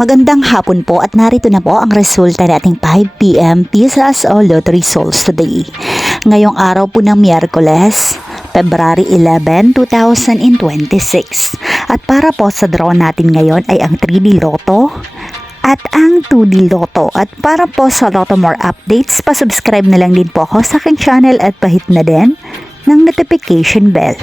Magandang hapon po at narito na po ang resulta ng ating 5 p.m. PISAS o Lotto results today. Ngayong araw po ng Miyerkules, February 11, 2026. At para po sa draw natin ngayon ay ang 3D Lotto at ang 2D Lotto. At para po sa Lotto more updates, pasubscribe na lang din po ako sa aking channel at pahit na din ng notification bell.